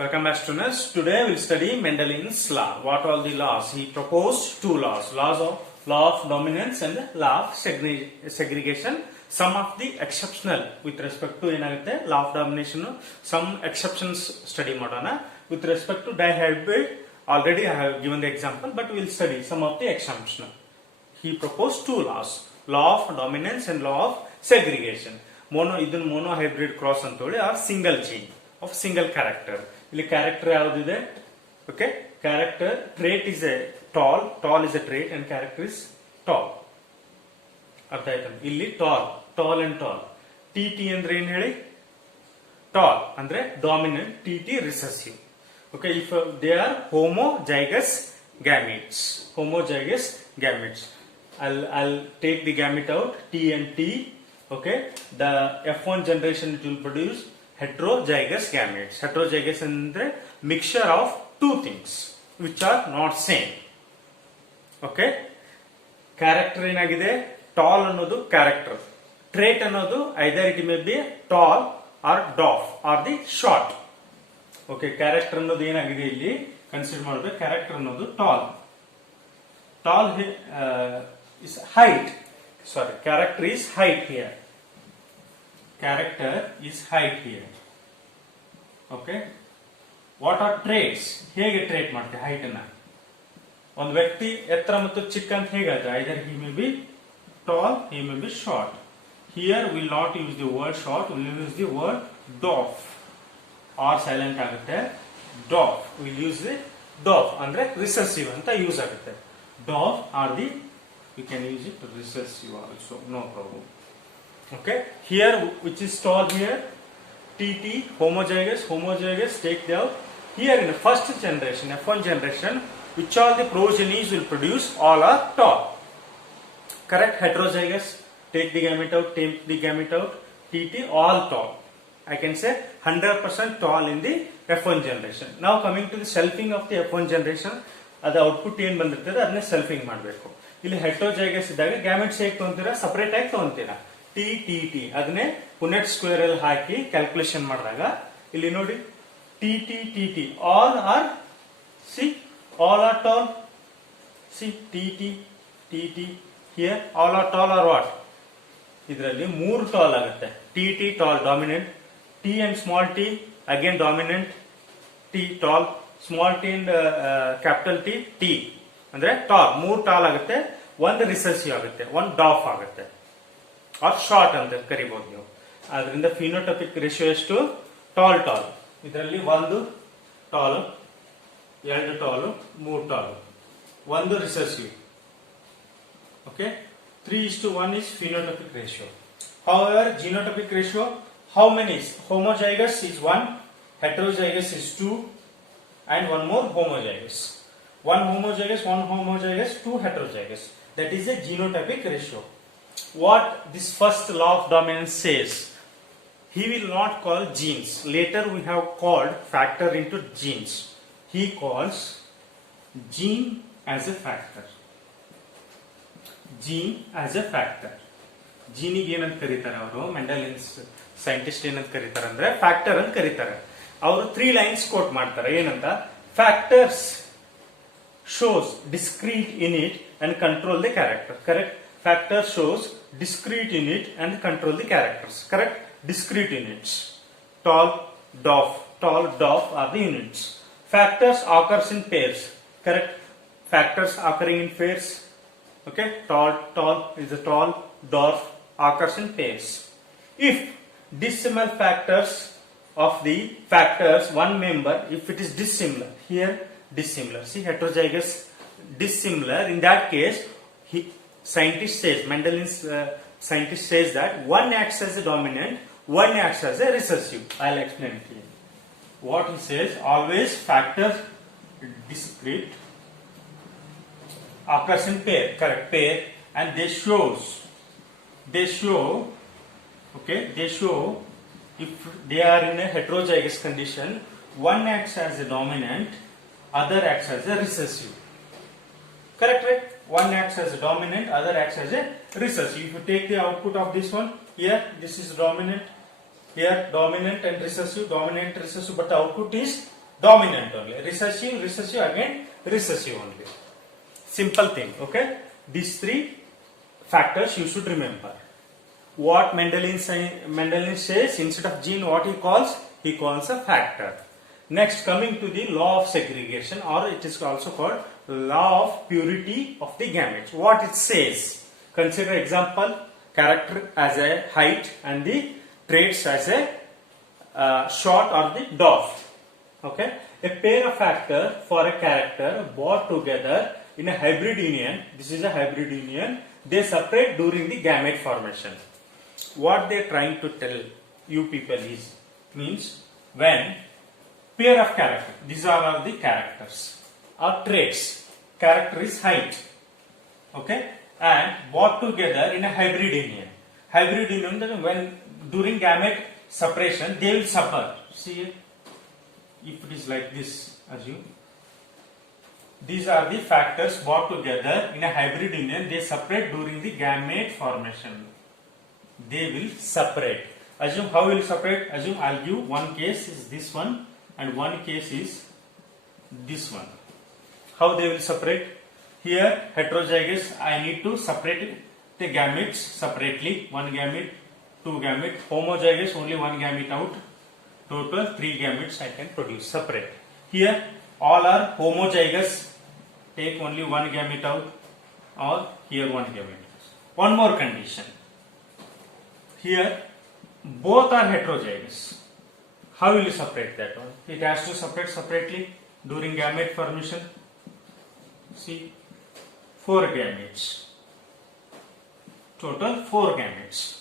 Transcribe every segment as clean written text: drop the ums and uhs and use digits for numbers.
Welcome back, students. Today we'll study Mendel's law. What are the laws? He proposed two laws: law of dominance and law of segregation. Some of the exceptional with respect to law of domination. Some exceptions study modana with respect to dihybrid. Already I have given the example, but we'll study some of the exceptional. He proposed two laws: law of dominance and law of segregation. Mono hybrid cross antoli or single gene of single character. ಇಲ್ಲಿ character ಯಾವುದಿದೆ? Okay, character trait is A tall is A trait and character is tall. ಅರ್ಥ ಆಯ್ತು? ಇಲ್ಲಿ tall and tall. T ಅಂದ್ರೆ ಏನ್ ಹೇಳಿ? Tall ಅಂದ್ರೆ dominant, T recessive. Okay, if they are homozygous gametes. I'll take the gamete out, T and T. Okay, the F1 generation it will produce heterozygous gametes. Heterozygous ಅಂದ್ರೆ mixture of two things which are not same. Okay, character ಏನಾಗಿದೆ? Tall ಅನ್ನೋದು character. Trait ಅನ್ನೋದು either it may be tall or dwarf or the short. Okay, character ಅನ್ನೋದು ಏನಾಗಿದೆ ಇಲ್ಲಿ consider ಮಾಡಬೇಕು. character ಅನ್ನೋದು tall is height. Sorry, character is height here. Character is height here. Okay, what are traits? ಹೇಗೆ trait ಮಾಡ್ತೀವಿ height ಅನ್ನ? ಒಂದು ವ್ಯಕ್ತಿ ಎತ್ತರ ಮತ್ತು ಚಿಕ್ಕ ಅಂತ ಹೇಗಾದ್ರೆ either he may be tall, he may be short. Here we will not use the word short, we will use the word dwarf. R silent ಆಗುತ್ತೆ. dwarf, we will use the dwarf ಅಂದ್ರೆ recessive ಅಂತ use ಆಗುತ್ತೆ. dwarf are the, we can use it recessive also, no problem. Okay, here which is tall here, TT, homozygous, take them out. Here in the first generation, F1 generation, which all the progenies will produce, all are tall. Correct? Heterozygous, take the gamete out, TT, all tall. I can say 100% tall in the F1 generation. Now coming to the selfing of the F1 generation, ಅದು output ಏನ್ ಬಂದಿರ್ತದೆ ಅದನ್ನೇ ಸೆಲ್ಫಿಂಗ್ ಮಾಡಬೇಕು. ಇಲ್ಲಿ ಹೆಟ್ರೋಜೈಗಸ್ ಇದ್ದಾಗ gametes ಹೇಗೆ ತಗೊಂತೀರಾ? Separate ಆಗಿ ತಗೊಂತೀರಾ. ಟಿ ಅದನ್ನೇ ಪುನೆಟ್ ಸ್ಕ್ವೇರ್ ಅಲ್ಲಿ ಹಾಕಿ ಕ್ಯಾಲ್ಕುಲೇಷನ್ ಮಾಡಿದಾಗ ಇಲ್ಲಿ ನೋಡಿ T all are tall. See T here all are tall or what? ಇದರಲ್ಲಿ ಮೂರು ಟಾಲ್ ಆಗುತ್ತೆ. T tall dominant, T and small T again dominant, T tall, small T and capital T ಅಂದ್ರೆ tall. ಮೂರು tall ಆಗುತ್ತೆ, ಒಂದು recessive ಆಗುತ್ತೆ, ಒಂದು dwarf ಆಗುತ್ತೆ, ಆರ್ ಶಾರ್ಟ್ ಅಂತ ಕರಿಬಹುದು ನೀವು. ಆದ್ರಿಂದ ಫಿನೋಟೈಪಿಕ್ ರೇಷಿಯೋ ಎಷ್ಟು? ಟಾಲ್. ಇದರಲ್ಲಿ ಒಂದು ಟಾಲ್, ಎರಡು ಟಾಲ್, ಮೂರು ಟಾಲ್, ಒಂದು recessive. Okay, 3:1 is phenotypic ratio. However, genotypic ratio, how many is? Homozygous is 1, heterozygous is 2, and one more homozygous. One homozygous, 2 heterozygous. That is a genotypic ratio. What this first law of dominance says, he will not call genes. Later we have called factor into genes. He calls gene as a factor. Gene as a factor. ಜೀನಿಗೆ ಏನಂತ ಕರೀತಾರೆ ಅವರು? ಮೆಂಡೆಲಿಯನ್ಸ್ scientist ಏನಂತ ಕರೀತಾರೆ ಅಂದ್ರೆ factor ಅಂತ ಕರೀತಾರೆ. ಅವರು 3 lines coat ಮಾಡ್ತಾರೆ. ಏನಂತ? Factors shows discrete unit and control the character. Correct? Factor shows discrete unit and control the characters. Correct? Discrete units. Tall, dwarf are the units. Factors occurs in pairs. Correct? Factors occurring in pairs. Okay? Tall is a tall, dwarf occurs in pairs. If dissimilar factors of the factors, one member, if it is dissimilar, here dissimilar. See, heterozygous, dissimilar. In that case, scientist says, Mendel's scientist says that one acts as a dominant, one acts as a recessive. I'll explain it here. What he says, always factors discrete occurs in pair. Correct? Pair, and they show if they are in a heterozygous condition, one acts as a dominant, other acts as a recessive. Correct, right? One acts as a dominant, other acts as a recessive. If you take the output of this one, here this is dominant, here dominant and recessive, but the output is dominant only. Recessive, recessive, again recessive only. Simple thing, okay? These three factors you should remember. What Mendelian says, instead of gene, what he calls? He calls a factor. Next, coming to the law of segregation, or it is also called law of purity of the gametes. What it says? Consider example, character as a height and the traits as a short or the dwarf. Okay, a pair of factor for a character brought together in a hybrid union. This is a hybrid union. They separate during the gamete formation. What they are trying to tell you people is, means when pair of character, these are all the characters or traits. Character is height, okay, and brought together in a hybrid union. Hybrid union, when during gamete separation they will suffer. See, if it is like this, assume these are the factors brought together in a hybrid union. They separate during the gamete formation. They will separate. Assume how will separate? Assume I'll give one case is this one and one case is this one. How they will separate? Here heterozygous, I need to separate the gametes separately. One gamete, two gamete. Homozygous, only one gamete out. Total 3 gametes I can produce separate. Here all are homozygous. Take only one gamete out, or here one gamete. One more condition. Here both are heterozygous. How will you separate that one? It has to separate separately during gamete formation. See, 4 gametes. Total 4 gametes.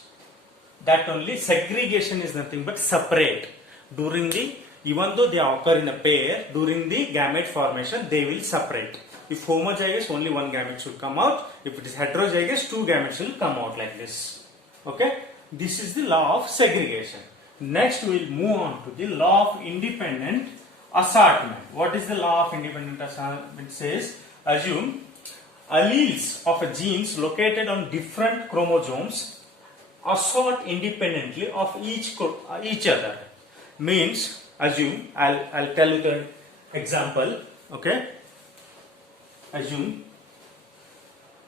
That only segregation is nothing but separate. During the, even though they occur in a pair, during the gamete formation they will separate. If homozygous, only one gamete should come out. If it is heterozygous, 2 gametes will come out like this. Okay? This is the law of segregation. Next we will move on to the law of independent assortment. What is the law of independent assortment? It says, assume alleles of a genes located on different chromosomes assort independently of each other. Means, assume, I'll tell you the example. Okay? Assume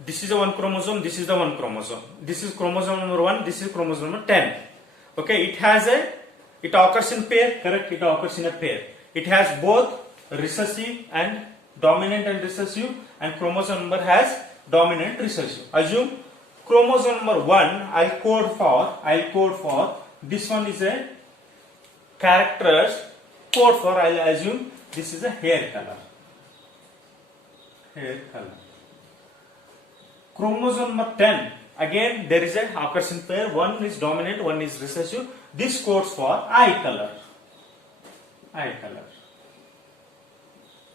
this is the one chromosome, this is the one chromosome. This is chromosome number 1, this is chromosome number 10. Okay, it occurs in pair, correct? It occurs in a pair. It has both recessive and dominant and recessive, and chromosome number has dominant recessive. Assume chromosome number 1, I'll code for this one is a characters, code for, I'll assume this is a hair color. Hair color. Chromosome number 10, again there is a occurs in pair, one is dominant, one is recessive. This codes for eye color. Eye color.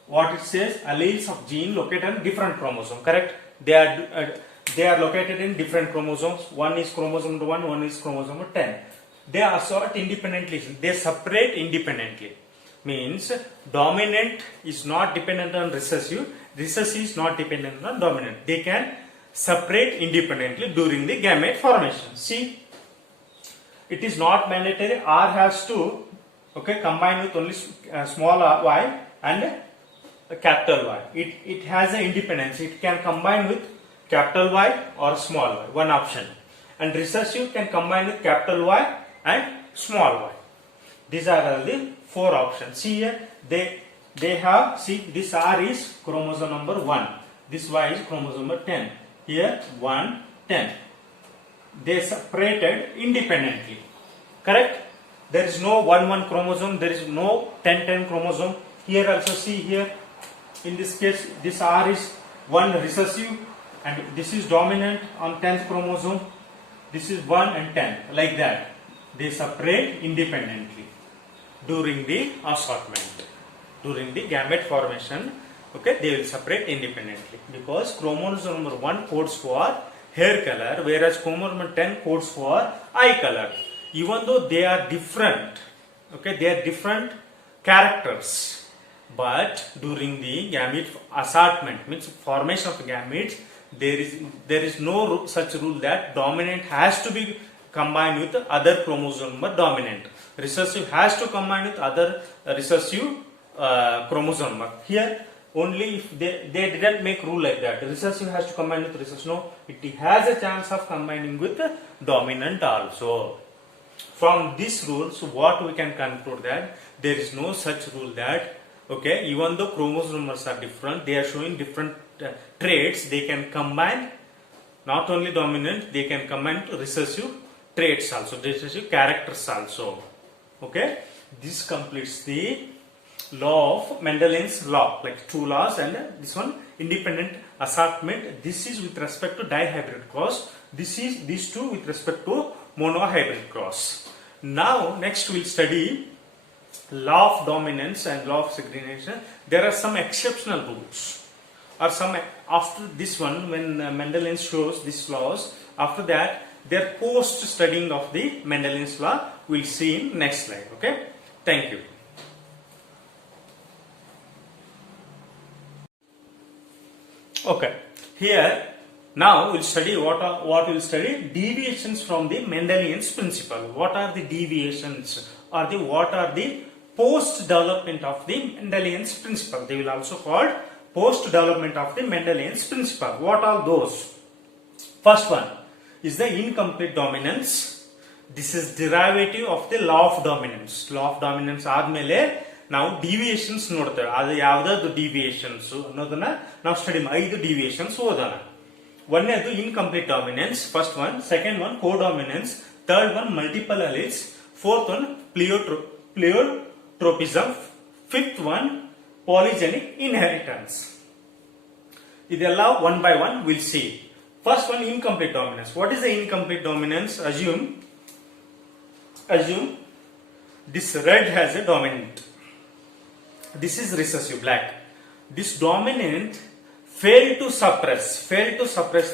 What it says, alleles of gene located on different chromosome, correct? They are located in different chromosomes. One is chromosome number 1, one is chromosome number 10. They assort independently. They separate independently. Means dominant is not dependent on recessive. Recessive is not dependent on dominant. They can separate independently during the gamete formation. See, it is not mandatory. R has to combine with only small y and capital Y. It has an independence. It can combine with capital Y or small y, one option. And recessive can combine with capital Y and small y. These are the 4 options. See here, they have, see, this R is chromosome number 1. This Y is chromosome number 10. Here 1, 10. They separated independently. Correct? There is no 1 chromosome. There is no 10 chromosome. Here also see here. In this case, this R is 1 recessive and this is dominant on 10th chromosome. This is 1 and 10. Like that. They separate independently during the assortment. During the gamete formation, they will separate independently because chromosome number 1 codes for hair color, whereas chromosome number 10 codes for eye color. Even though they are different, they are different characters, but during the gamete assortment, means formation of gametes, there is no such rule that dominant has to be combined with other chromosome number dominant. Recessive has to combine with other recessive chromosome. Here only if they didn't make rule like that. Recessive has to combine with recessive. No, it has a chance of combining with dominant also. From these rules, what we can conclude that there is no such rule that, okay, even though chromosomes are different, they are showing different traits, they can combine not only dominant, they can combine recessive traits also, recessive characters also. Okay, this completes the law of Mendelian's law, like two laws, and this one independent assortment. This is with respect to dihybrid cross. This is these two with respect to monohybrid cross. Now next we'll study law of dominance and law of segregation. There are some exceptional rules, or some after this one when Mendelian shows these laws. After that, their post studying of the Mendelian's law we'll see in next slide. Okay, thank you. Okay, here now we'll study what we'll study deviations from the Mendelian's principle. What are the deviations, or what are the post development of the Mendelian's principle? They will also called post development of the Mendelian's principle. What are those? First one is the incomplete dominance. This is derivative of the law of dominance. Law of dominance ಆದ್ಮೇಲೆ ನಾವು deviations ನೋಡ್ತೇವೆ. ಅದು ಯಾವ್ದಾದ್ರು deviations ಅನ್ನೋದನ್ನ ನಾವು study ಮಾಡಿ 5 deviations ಓದೋಣ. ಒಂದನೇದು incomplete dominance, first one. Second one codominance. Third one multiple alleles. Fourth one pleiotropism. Fifth one polygenic inheritance. ಇದೆಲ್ಲ one by one will see. First one, incomplete dominance. What is the incomplete dominance? Assume this red has a dominant. This is recessive black. This dominant failed to suppress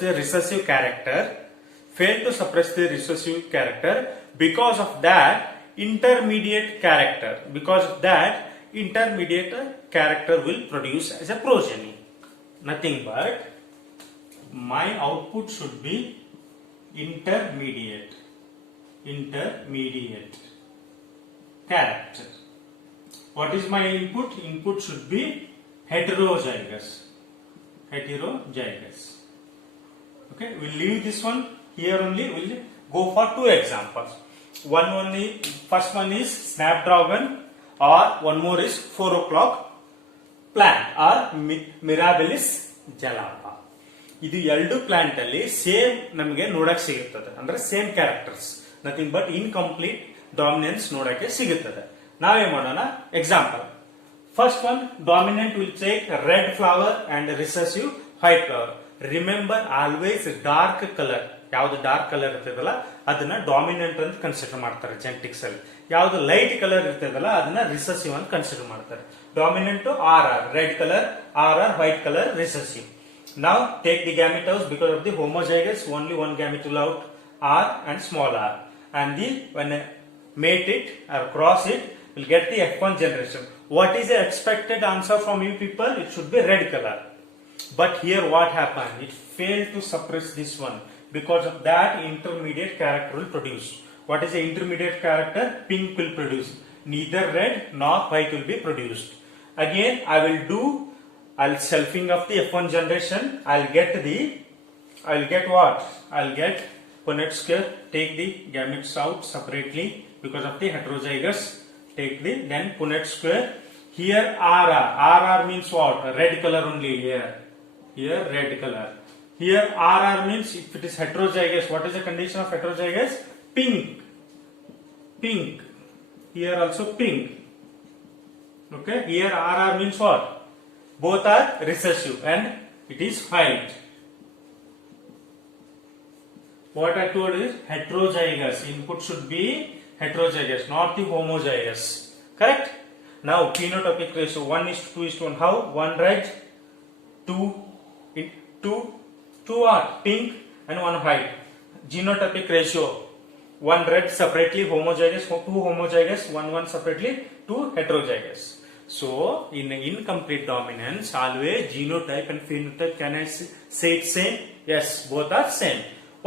the recessive character. Because of that intermediate character will produce as a progeny. Nothing but my output should be intermediate character. What is my input? Input should be heterozygous. Okay, we'll leave this one here only. We'll go for 2 examples. First one is Snapdragon, or one more is 4 o'clock plant, or Mirabilis jalapa. ಇದು ಎರಡು plant ಅಲ್ಲಿ same ನಮಗೆ ನೋಡಕ್ ಸಿಗುತ್ತದೆ, ಅಂದ್ರೆ same characters, nothing but incomplete dominance ನೋಡಕ್ಕೆ ಸಿಗುತ್ತದೆ. ನಾವೇನ್ ಮಾಡೋಣ, example. First one, dominant will take red flower and recessive white flower. Remember always dark colour, ಯಾವ್ದು ಡಾರ್ಕ್ ಕಲರ್ ಇರ್ತದಲ್ಲ ಅದನ್ನ ಡಾಮಿನೆಂಟ್ ಅಂತ ಕನ್ಸಿಡರ್ ಮಾಡ್ತಾರೆ ಜೆನೆಟಿಕ್ಸ್ ಅಲ್ಲಿ. ಯಾವ್ದು ಲೈಟ್ ಕಲರ್ ಇರ್ತದಲ್ಲ ಅದನ್ನ ರಿಸೆಸಿವ್ ಅಂತ ಕನ್ಸಿಡರ್ ಮಾಡ್ತಾರೆ. Dominant RR, red colour RR, white colour recessive. Now take the gametes. Because of the homozygous, only one gamete will out, R and small r, and when mate it or cross it, will get the F1 generation. What is the expected answer from you people? It should be red color. But here what happened? It failed to suppress this one. Because of that, intermediate character will produce. What is the intermediate character? Pink will produce. Neither red nor white will be produced. Again, I'll selfing of the F1 generation. I'll get what? I'll get Punnett square. Take the gametes out separately because of the heterozygous. Take then Punnett square. Here RR means what? Red color only here. Here red color. Here RR means if it is heterozygous. What is the condition of heterozygous? Pink. Here also pink. Okay. Here RR means what? Both are recessive and it is white. What I told is heterozygous. Input should be heterozygous, not the homozygous. Correct? Now phenotypic ratio 1:2:1. How? 1 red, 2 are pink and 1 white. Genotypic ratio 1 red separately homozygous, 2 homozygous, 1 separately, 2 heterozygous. So, in incomplete dominance, always genotype and phenotype, can I say it same? Yes, both are same.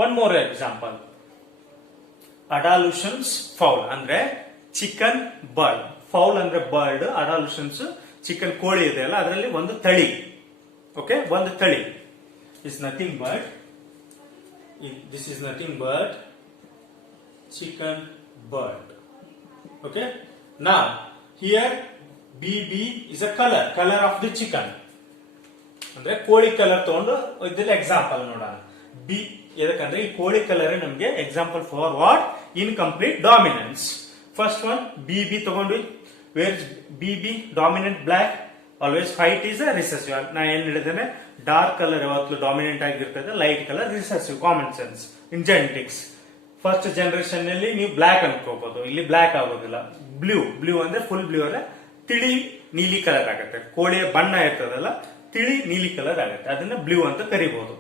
One more example. Adolutions fowl, andre chicken bird. Fowl andre bird, adolutions chicken ಕೋಳಿ ಇದೆ ಅಲ್ಲ ಅದರಲ್ಲಿ ಒಂದು ತಳಿ. Okay, ಒಂದು ತಳಿ is nothing but this is nothing but chicken bird. Okay, now here BB is a color of the chicken. ಅಂದ್ರೆ ಕೋಳಿ ಕಲರ್ ತಗೊಂಡು ಇದೆಲ್ಲ ಎಕ್ಸಾಂಪಲ್ ನೋಡೋಣ. ಬಿ ಯಾಕಂದ್ರೆ ಈ ಕೋಳಿ ಕಲರ್ ನಮಗೆ example for what incomplete dominance. First one BB ತಗೊಂಡ್ವಿ. Where BB dominant black, always white is a recessive. ನಾ ಏನ್ ಹೇಳಿದ್ದೇನೆ, ಡಾರ್ಕ್ ಕಲರ್ ಯಾವತ್ತೂ ಡಾಮಿನೆಂಟ್ ಆಗಿರ್ತದೆ, light colour recessive. Common sense in genetics. First generation ನಲ್ಲಿ ನೀವು ಬ್ಲಾಕ್ ಅನ್ಕೋಬಹುದು, ಇಲ್ಲಿ ಬ್ಲಾಕ್ ಆಗೋದಿಲ್ಲ. ಬ್ಲೂ ಅಂದ್ರೆ ಫುಲ್ ಬ್ಲೂ ಅಂದ್ರೆ ತಿಳಿ ನೀಲಿ ಕಲರ್ ಆಗುತ್ತೆ. ಕೋಳಿಯ ಬಣ್ಣ ಇರ್ತದಲ್ಲ ತಿಳಿ ನೀಲಿ ಕಲರ್ ಆಗುತ್ತೆ, ಅದನ್ನ ಬ್ಲೂ ಅಂತ ಕರಿಬಹುದು.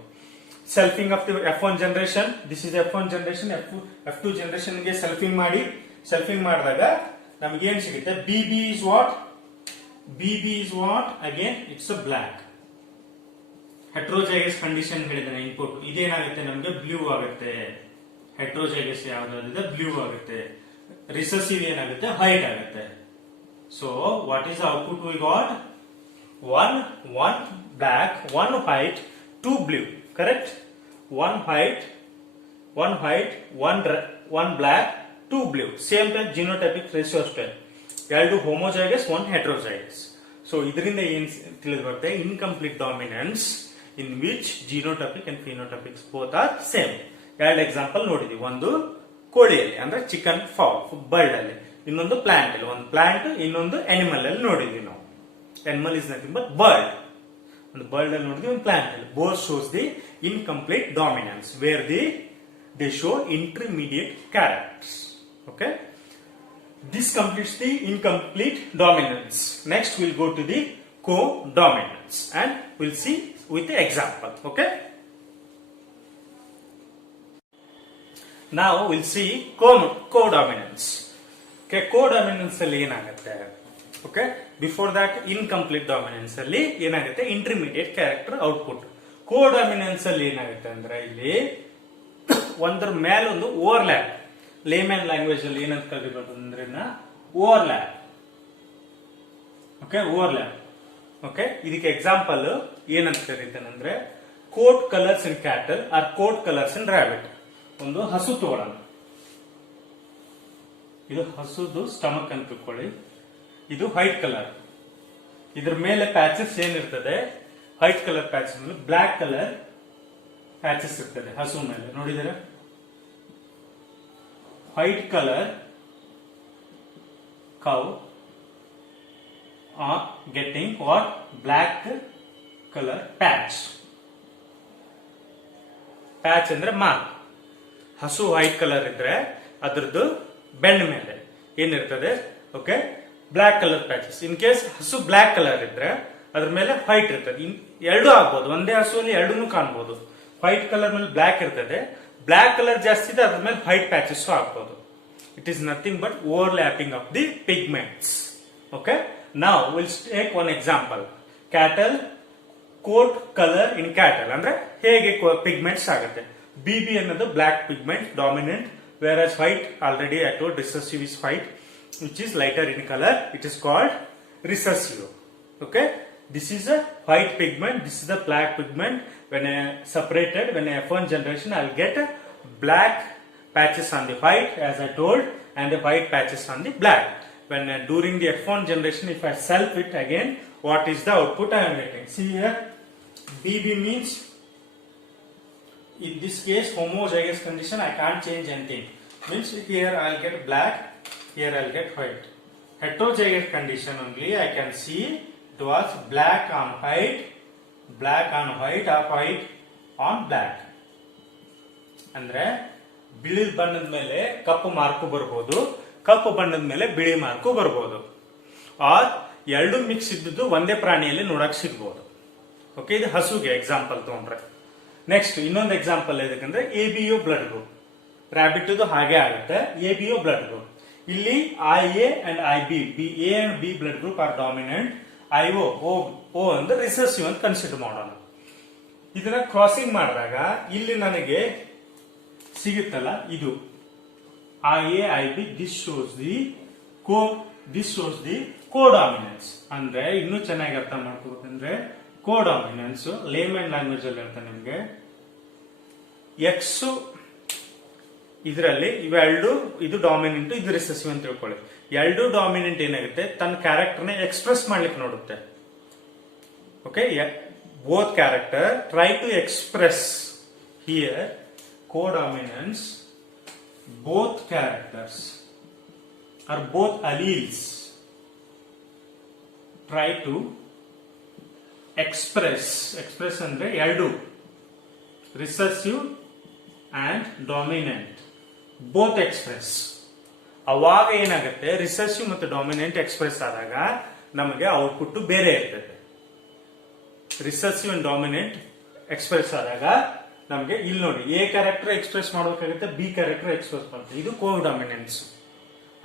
Selfing of the F1 generation, this is F1 generation. F2 generation ಗೆ ಸೆಲ್ಫಿಂಗ್ ಮಾಡಿದಾಗ ನಮ್ಗೆ ಏನ್ ಸಿಗುತ್ತೆ, BB is what again it's a black. Heterozygous condition ಹೇಳಿದ್ರೆ ಇನ್ಪುಟ್ ಇದೇನಾಗುತ್ತೆ ನಮ್ಗೆ ಬ್ಲೂ ಆಗುತ್ತೆ. ಹೆಟ್ರೋಜೈಗಸ್ ಯಾವ್ದಾದ್ರೆ ಬ್ಲೂ ಆಗುತ್ತೆ. ರಿಸೆಸಿವ್ ಏನಾಗುತ್ತೆ, ವೈಟ್ ಆಗುತ್ತೆ. So what is output we got? one black, one white, two blue. Correct? One white, one black, two blue. Same type genotypic ratio ಅಷ್ಟೇ. ಎರಡು ಹೋಮೋಜೈಗಸ್, one heterozygous. ಸೊ ಇದರಿಂದ ಏನ್ ತಿಳಿದು ಬರುತ್ತೆ, incomplete dominance in which genotypic and phenotypics both are same. ಎರಡು example ನೋಡಿದ್ವಿ, ಒಂದು ಕೋಳಿಯಲ್ಲಿ ಅಂದ್ರೆ ಚಿಕನ್ ಬರ್ಡ್ ಅಲ್ಲಿ, ಇನ್ನೊಂದು ಪ್ಲಾಂಟ್ ಅಲ್ಲಿ. ಒಂದು ಪ್ಲಾಂಟ್, ಇನ್ನೊಂದು ಅನಿಮಲ್ ಅಲ್ಲಿ ನೋಡಿದ್ವಿ ನಾವು. Animal is nothing but bird. ಒಂದು ಬರ್ಡ್ ಅಲ್ಲಿ ನೋಡಿದ್ವಿ, ಒಂದು ಪ್ಲಾಂಟ್ ಅಲ್ಲಿ. Both shows the incomplete dominance where they show intermediate characters. Okay, this completes the incomplete dominance. Next we'll go to the co-dominance and we'll see with the example. Okay, now we'll see co-dominance. Okay, co-dominance ಅಲ್ಲಿ ಏನಾಗುತ್ತೆ? Okay, before that incomplete dominance ಅಲ್ಲಿ ಏನಾಗುತ್ತೆ, intermediate character output. Codominance ಅಲ್ಲಿ ಏನಾಗುತ್ತೆ ಅಂದ್ರೆ ಇಲ್ಲಿ ಒಂದರ ಮೇಲೆ ಒಂದು ಓವರ್ಲ್ಯಾಪ್. ಲೇಮನ್ ಲ್ಯಾಂಗ್ವೇಜ್ ಅಲ್ಲಿ ಏನಂತ ಕರಿಬಹುದು ಅಂದ್ರೆ ಓವರ್ಲ್ಯಾಪ್. Okay, overlap. ಓಕೆ, ಇದಕ್ಕೆ ಎಕ್ಸಾಂಪಲ್ ಏನಂತ ಕರೀತಾನೆ ಅಂದ್ರೆ ಕೋಟ್ ಕಲರ್ಸ್ ಇನ್ ಕ್ಯಾಟಲ್ ಆರ್ ಕೋಟ್ ಕಲರ್ಸ್ ಇನ್ ರಾಬಿಟ್. ಒಂದು ಹಸು ತಗೊಳ್ಳೋಣ. ಇದು ಹಸುದು ಸ್ಟಮಕ್ ಅಂತ ತಿಳ್ಕೊಳ್ಳಿ. ಇದು ವೈಟ್ ಕಲರ್. ಇದ್ರ ಮೇಲೆ ಪ್ಯಾಚಸ್ ಏನಿರ್ತದೆ, ವೈಟ್ ಕಲರ್ ಪ್ಯಾಚಸ್ ಮೇಲೆ ಬ್ಲಾಕ್ ಕಲರ್ ಪ್ಯಾಚಸ್ ಇರ್ತದೆ ಹಸು ಮೇಲೆ. ನೋಡಿದರೆ white colour cow are getting what black colour patch. Patch ಅಂದ್ರೆ ಮಾರ್ಕ್. ಹಸು ವೈಟ್ ಕಲರ್ ಇದ್ರೆ ಅದ್ರದ್ದು ಬೆಂಡ್ ಮೇಲೆ ಏನಿರ್ತದೆ, okay, black colour patches. In case ಹಸು ಬ್ಲಾಕ್ ಕಲರ್ ಇದ್ರೆ ಅದ್ರ ಮೇಲೆ ವೈಟ್ ಇರ್ತದೆ. ಎರಡು ಆಗ್ಬೋದು, ಒಂದೇ ಹಸುವಲ್ಲಿ ಎರಡೂ ಕಾಣಬಹುದು. ವೈಟ್ ಕಲರ್ ಮೇಲೆ ಬ್ಲಾಕ್ ಇರ್ತದೆ, ಬ್ಲಾಕ್ ಕಲರ್ ಜಾಸ್ತಿ ಇದೆ ಅದ್ರ ಮೇಲೆ ವೈಟ್ ಪ್ಯಾಚಸ್ ಆಗ್ಬೋದು. It is nothing but overlapping of the pigments. Okay, now will take one example. Cattle coat colour in cattle ಅಂದ್ರೆ ಹೇಗೆ ಪಿಗ್ಮೆಂಟ್ಸ್ ಆಗುತ್ತೆ. BB ಅನ್ನೋದು black pigment dominant, whereas white already I told recessive is white, which is lighter in color. It is called recessive. Okay, this is a white pigment, this is the black pigment. When I separated, when I F1 generation, I'll get black patches on the white as I told, and the white patches on the black. When during the F1 generation, if I self it again, what is the output I am getting? See here, BB means in this case homozygous condition. I can't change anything. Means here I'll get black, here I'll get white. Heterozygous condition only I can see it was black on white or white on black. ಅಂದ್ರೆ ಬಿಳಿ ಬಣ್ಣದ ಮೇಲೆ ಕಪ್ಪು mark ಬರಬಹುದು, ಕಪ್ಪು ಬಣ್ಣದ ಮೇಲೆ ಬಿಳಿ mark ಬರಬಹುದು. R ಎರಡು ಮಿಕ್ಸ್ ಇದ್ದು ಒಂದೇ ಪ್ರಾಣಿಯಲ್ಲಿ ನೋಡಕ್ ಸಿಗಬಹುದು. ಓಕೆ, ಇದು ಹಸುಗೆ ಎಕ್ಸಾಂಪಲ್ ತಗೊಂಡ್ರೆ. ನೆಕ್ಸ್ಟ್ ಇನ್ನೊಂದು ಎಕ್ಸಾಂಪಲ್ ಇದಕ್ಕಂದ್ರೆ ABO ಬ್ಲಡ್ ಗ್ರೂಪ್. ರಾಬಿಟ್ ಹಾಗೆ ಆಗುತ್ತೆ. ABO blood group. ಇಲ್ಲಿ IA and IB, A and B blood group are dominant. O ಅಂದ್ರೆ ರಿಸೆಸಿವ್ ಅಂತ ಕನ್ಸಿಡರ್ ಮಾಡೋಣ. ಇದನ್ನ ಕ್ರಾಸಿಂಗ್ ಮಾಡಿದಾಗ ಇಲ್ಲಿ ನನಗೆ ಸಿಗುತ್ತಲ್ಲ ಇದು IA IB, this shows the codominance ಅಂದ್ರೆ ಇನ್ನೂ ಚೆನ್ನಾಗಿ ಅರ್ಥ ಮಾಡ್ಕೋಬೇಕಂದ್ರೆ ಕೋಡಾಮಿನೆನ್ಸ್ ಲೇಮನ್ ಲ್ಯಾಂಗ್ವೇಜ್ ಅಲ್ಲಿ ಹೇಳ್ತಾರೆ ನಿಮ್ಗೆ ಎಕ್ಸ್ ಇದರಲ್ಲಿ ಇವೆರಡು ಇದು ಡಾಮಿನೆಂಟ್ ಇದು ರಿಸೆಸಿವ್ ಅಂತ ತಿಳ್ಕೊಳ್ಳಿ. ಎರಡು ಡಾಮಿನೆಂಟ್ ಏನಾಗುತ್ತೆ ತನ್ನ ಕ್ಯಾರೆಕ್ಟರ್ನ ಎಕ್ಸ್ಪ್ರೆಸ್ ಮಾಡ್ಲಿಕ್ಕೆ ನೋಡುತ್ತೆ. Okay, both character try to express here codominance both characters or both alleles try to express ಅಂದ್ರೆ ಎರಡು recessive and dominant both express. ಅವಾಗ ಏನಾಗುತ್ತೆ ರಿಸೆಸಿವ್ ಮತ್ತು ಡಾಮಿನೆಂಟ್ ಎಕ್ಸ್ಪ್ರೆಸ್ ಆದಾಗ ನಮಗೆ ಔಟ್ಪುಟ್ ಬೇರೆ ಇರ್ತದೆ. ರಿಸೆಸಿವ್ ಅಂಡ್ ಡಾಮಿನೆಂಟ್ ಎಕ್ಸ್ಪ್ರೆಸ್ ಆದಾಗ ನಮಗೆ ಇಲ್ಲಿ ನೋಡಿ ಎ ಕ್ಯಾರೆಕ್ಟರ್ ಎಕ್ಸ್ಪ್ರೆಸ್ ಮಾಡಬೇಕಾಗುತ್ತೆ, ಬಿ ಕ್ಯಾರೆಕ್ಟರ್ ಎಕ್ಸ್ಪ್ರೆಸ್ ಮಾಡುತ್ತೆ. ಇದು ಕೋಡಾಮಿನೆನ್ಸ್.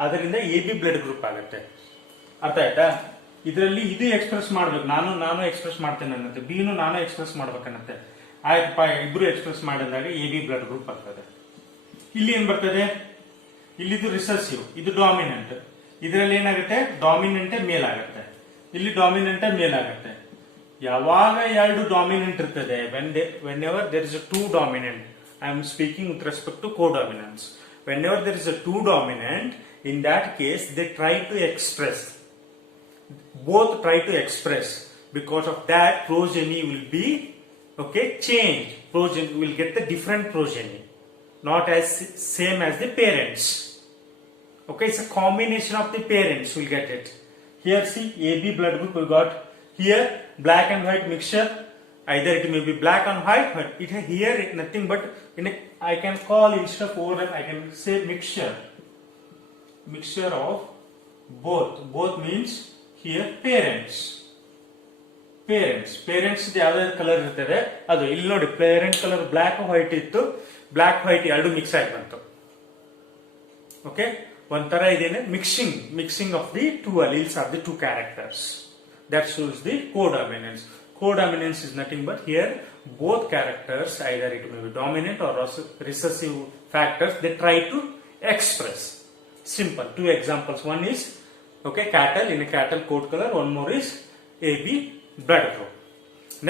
ಅದರಿಂದ ಎ ಬಿ ಬ್ಲಡ್ ಗ್ರೂಪ್ ಆಗುತ್ತೆ. ಅರ್ಥ ಆಯ್ತಾ? ಇದರಲ್ಲಿ ಇದು ಎಕ್ಸ್ಪ್ರೆಸ್ ಮಾಡ್ಬೇಕು, ನಾನು ಎಕ್ಸ್ಪ್ರೆಸ್ ಮಾಡ್ತೇನೆ ಅನ್ನತ್ತೆ, ಬಿನು ನಾನು ಎಕ್ಸ್ಪ್ರೆಸ್ ಮಾಡ್ಬೇಕನ್ನತ್ತೆ. ಆಯ್ತಪ್ಪ ಇಬ್ರು ಎಕ್ಸ್ಪ್ರೆಸ್ ಮಾಡಿದಾಗ ಎ ಬಿ ಬ್ಲಡ್ ಗ್ರೂಪ್ ಆಗ್ತದೆ. ಇಲ್ಲಿ ಏನ್ ಬರ್ತದೆ, ಇಲ್ಲಿದು ರಿಸೆಸಿವ್, ಇದು ಡಾಮಿನೆಂಟ್. ಇದರಲ್ಲಿ ಏನಾಗುತ್ತೆ ಡಾಮಿನೆಂಟ್ ಮೇಲ್ ಆಗುತ್ತೆ, ಇಲ್ಲಿ ಡಾಮಿನೆಂಟ್ ಮೇಲ್ ಆಗುತ್ತೆ. ಯಾವಾಗ ಎರಡು ಡಾಮಿನೆಂಟ್ ಇರ್ತದೆ whenever there is a two dominant, I am speaking with respect to codominance. Whenever there is a two dominant, in that case they try to express, both try to express. Because of that progeny will be changed. Progeny will get the different progeny, not as same as the parents. It's a combination of the parents will get it. Here see AB blood group we got. Here black and white mixture, either it may be black and white, but it here nothing but I can call instead of overlap I can say mixture of both means here parents ಯಾವ್ದು colour ಇರ್ತದೆ ಅದು ಇಲ್ಲಿ ನೋಡಿ parent colour black white ಇತ್ತು, black white ಎರಡು mix ಆಗಿ ಬಂತು. Okay, ಒಂಥರ ಇದೇನೆ mixing of the two alleles R the two characters. That shows the codominance. Codominance is nothing but here both characters, either it may be dominant or recessive factors, they try to express. Simple. Two examples. One is cattle in a cattle coat color. One more is AB blood group.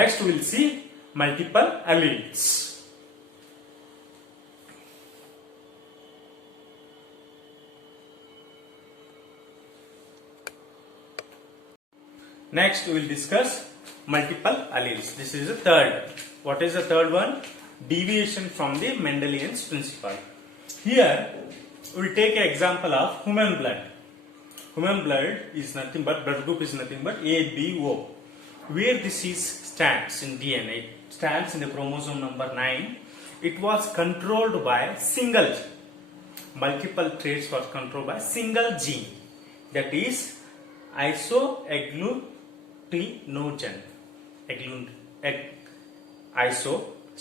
Next we will see multiple alleles. Next we will discuss multiple alleles. This is the third. What is the third one? Deviation from the Mendelian's principle. Here we will take an example of human blood. Human blood is nothing but, blood group is nothing but ABO. Where this is stands in DNA, it stands in the chromosome number 9. It was controlled by single gene. Multiple traits was controlled by single gene. That is isoagglutinogen. Iso,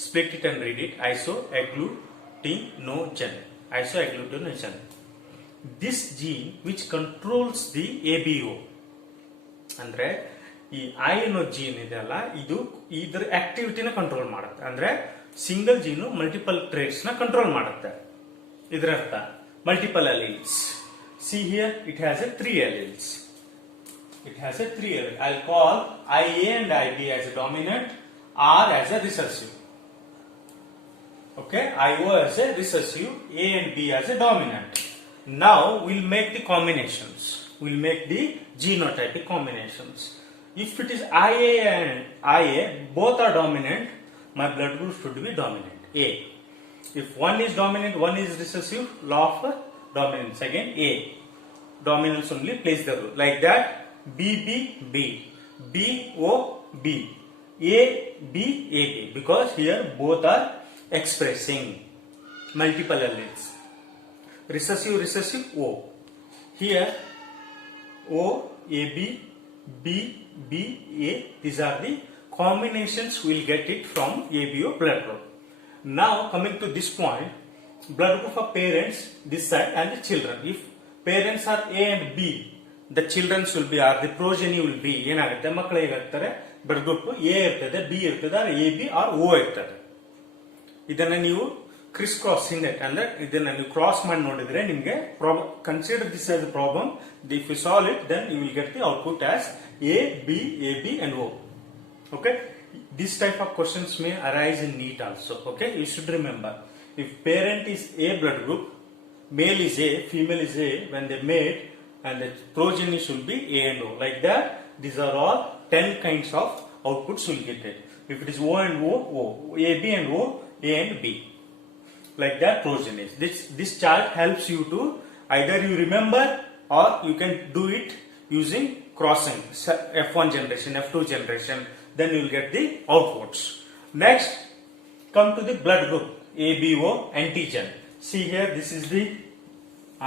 split it and read it. Isoagglutinogen. This gene which controls the ABO. ಅಂದ್ರೆ ಈ I ಅನ್ನೋ gene ಇದೆಯಲ್ಲ, ಇದು ಇದರ ಆಕ್ಟಿವಿಟಿನ control ಮಾಡುತ್ತೆ. ಅಂದ್ರೆ single ಜೀನು multiple traits ನ control ಮಾಡುತ್ತೆ. ಇದರ ಅರ್ಥ multiple alleles. See here, it has a 3 alleles. I'll call IA and IB as a dominant, R as a recessive. Okay, IO as a recessive, A and B as a dominant. Now we'll make the combinations. We'll make the genotypic combinations. If it is IA and IA, both are dominant, my blood group should be dominant, A. If one is dominant, one is recessive, law of dominance again A. Dominance only plays the role. Like that, BBB, BOB, AB, AB. Because here both are expressing multiple alleles. Recessive, O. Here O, AB, B, B, A. These are the combinations we'll get it from ABO blood group. Now coming to this point, blood group of parents this side and the children. If parents are A and B, the children will be, or the progeny will be ಏನಾಗುತ್ತೆ, ಮಕ್ಕಳು ಹೇಗಾಗ್ತಾರೆ, blood group A ಇರ್ತದೆ, B ಇರ್ತದೆ, or AB or O ಇರ್ತದೆ. ಇದನ್ನ ನೀವು criss cross ಹಿಂದೆ ಅಂದ್ರೆ ಇದನ್ನ ನೀವು ಕ್ರಾಸ್ ಮಾಡಿ ನೋಡಿದ್ರೆ ನಿಮಗೆ consider this as problem. If you solve it then you will get the output as A B and O. Okay, this type of questions may arise in NEET also. Okay, you should remember, if parent is A blood group, male is A, female is A, when they mate, and the progeny should be A and O. Like that, these are all 10 kinds of outputs you will get it. If it is O and O, O, A, B and O, A and B. Like that progeny. This chart helps you to either you remember or you can do it using crossing F1 generation, F2 generation, then you will get the outputs. Next, come to the blood group ABO antigen. See here, this is the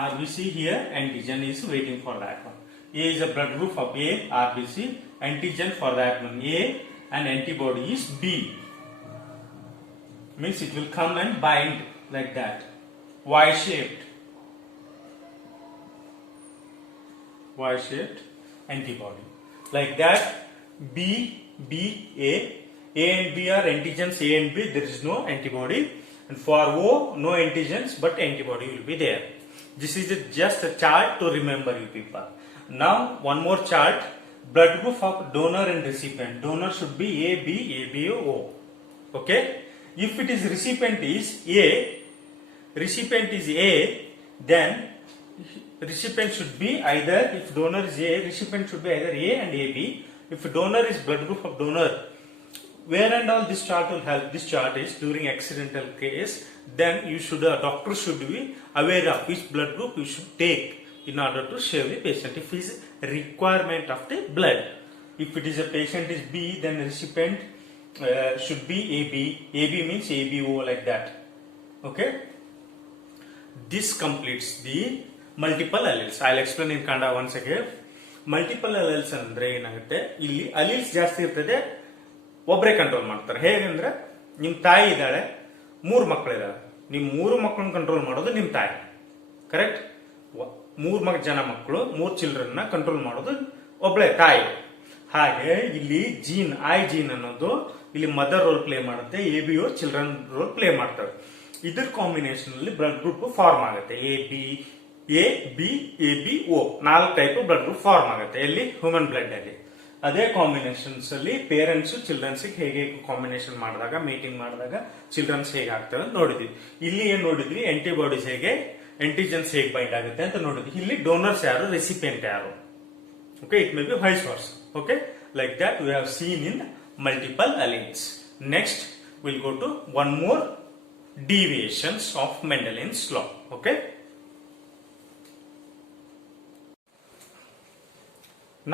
RBC here, antigen is waiting for that one. A is a blood group of A, RBC, antigen for that one A, and antibody is B. Means it will come and bind like that, Y-shaped antibody. Like that, B A and B are antigens A and B, there is no antibody. And for O, no antigens but antibody will be there. This is just a chart to remember you people. Now one more chart, blood group of donor and recipient. Donor should be AB, ABO, O. Okay, if it is recipient is A, then recipient should be either, if donor is A, recipient should be either A and AB. If donor is blood group of donor, where and all this chart will help? This chart is during accidental case, then you should, a doctor should be aware of which blood group you should take in order to save the patient. If it is requirement of the blood, if it is a patient is B, then recipient should be AB. AB means ABO, like that. Okay, this completes the multiple alleles. I'll explain in Kannada once again. Multiple alleles ಅಂದ್ರೆ ಏನಾಗುತ್ತೆ, ಇಲ್ಲಿ alleles ಜಾಸ್ತಿ ಇರ್ತದೆ, ಒಬ್ಬರೇ control ಮಾಡ್ತಾರೆ. ಹೇಗಂದ್ರೆ, ನಿಮ್ ತಾಯಿ ಇದ್ದಾಳೆ, 3 ಮಕ್ಕಳಿದಾವೆ, ನಿಮ್ 3 ಮಕ್ಕಳನ್ನ ಕಂಟ್ರೋಲ್ ಮಾಡೋದು ನಿಮ್ ತಾಯಿ, ಕರೆಕ್ಟ್? 3 ಜನ ಮಕ್ಕಳು, 3 ಚಿಲ್ಡ್ರನ್ ನ ಕಂಟ್ರೋಲ್ ಮಾಡೋದು ಒಬ್ಳೆ ತಾಯಿ. ಹಾಗೆ ಇಲ್ಲಿ ಜೀನ್, ಜೀನ್ ಅನ್ನೋದು ಇಲ್ಲಿ ಮದರ್ ರೋಲ್ ಪ್ಲೇ ಮಾಡುತ್ತೆ, ABO ಚಿಲ್ಡ್ರನ್ ರೋಲ್ ಪ್ಲೇ ಮಾಡ್ತವೆ. ಇದ್ರ ಕಾಂಬಿನೇಷನ್ ಅಲ್ಲಿ ಬ್ಲಡ್ ಗ್ರೂಪ್ ಫಾರ್ಮ್ ಆಗುತ್ತೆ. A B A B O 4 type blood group form ಆಗುತ್ತೆ. ಎಲ್ಲಿ? ಹ್ಯೂಮನ್ ಬ್ಲಡ್ ಅಲ್ಲಿ. ಅದೇ ಕಾಂಬಿನೇಷನ್ಸ್ ಅಲ್ಲಿ ಪೇರೆಂಟ್ಸ್ ಚಿಲ್ಡ್ರನ್ಸ್ ಹೇಗೆ ಕಾಂಬಿನೇಷನ್ ಮಾಡಿದಾಗ, ಮೀಟಿಂಗ್ ಮಾಡಿದಾಗ ಚಿಲ್ಡ್ರನ್ಸ್ ಹೇಗೆ ಆಗ್ತವೆ ಅಂತ ನೋಡಿದ್ವಿ. ಇಲ್ಲಿ ಏನ್ ನೋಡಿದ್ವಿ, ಆಂಟಿಬಾಡೀಸ್ ಹೇಗೆ, ಆಂಟಿಜನ್ಸ್ ಹೇಗೆ ಬೈಂಡ್ ಆಗುತ್ತೆ ಅಂತ ನೋಡಿದ್ವಿ. ಇಲ್ಲಿ ಡೋನರ್ಸ್ ಯಾರು, ರೆಸಿಪಿಯೆಂಟ್ ಯಾರು. Okay, it may be vice versa. Okay, like that we have seen in multiple alleles. Next will go to one more deviations of Mendel's law. Okay,